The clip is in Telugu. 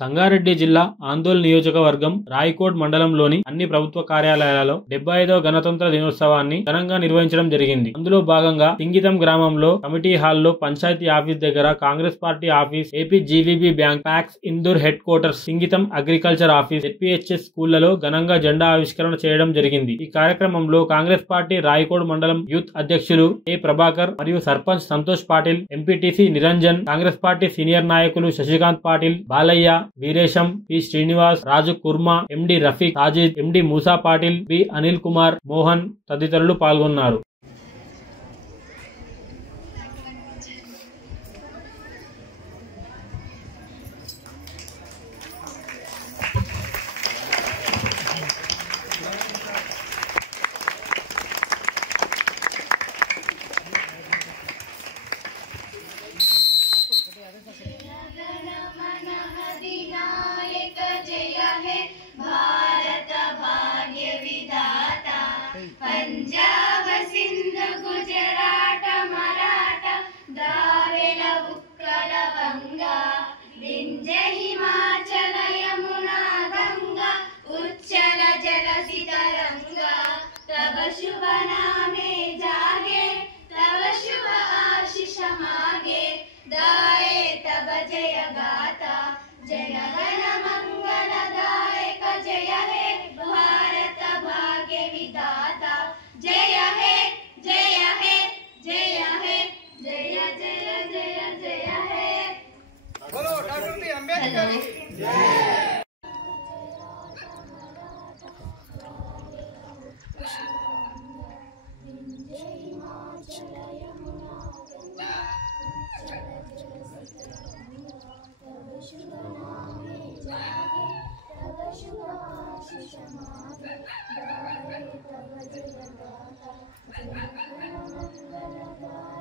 సంగారెడ్డి జిల్లా ఆందోళ్ నియోజకవర్గం రాయకోట్ మండలంలోని అన్ని ప్రభుత్వ కార్యాలయాలలో 75వ గణతంత్ర దినోత్సవాన్ని ఘనంగా నిర్వహించడం జరిగింది. అందులో భాగంగా సింగితం గ్రామంలో కమిటీ హాల్లో పంచాయతీ ఆఫీస్ దగ్గర Congress party office, APGVB bank, packs Indur head quarters, Singitham agriculture office, ZPHS స్కూళ్లలో ఘనంగా జెండా ఆవిష్కరణ చేయడం జరిగింది. ఈ కార్యక్రమంలో కాంగ్రెస్ పార్టీ రాయకోట్ మండలం యూత్ అధ్యక్షులు ఏ ప్రభాకర్ మరియు sarpanch Santosh Patil, MPTC Niranjan, Congress party senior నాయకులు శశికాంత్ పాటిల్, బాలయ్య, వీరేశం, పి శ్రీనివాస్, రాజు కుర్మా, ఎండి రఫీక్, సాజిద్, ఎండి మూసా పాటిల్, బి అనిల్ కుమార్, మోహన్ తదితరులు పాల్గొన్నారు. पंजाब सिंध गुजरात मराठा द्राविड उत्कल गंगा विंध्य हिमाचल यमुना गंगा उच्चल जलधि तरंगा तब शुभ नामे जागे तब शुभ आशीष मागे दाए तब जय गाता जन गण मंगलदायक जय हे भारत भाग्य विधाता जय हे जय हे जय हे जय जय जय जय हे बोलो डॉक्टर बी अंबेडकर जय। Thank you.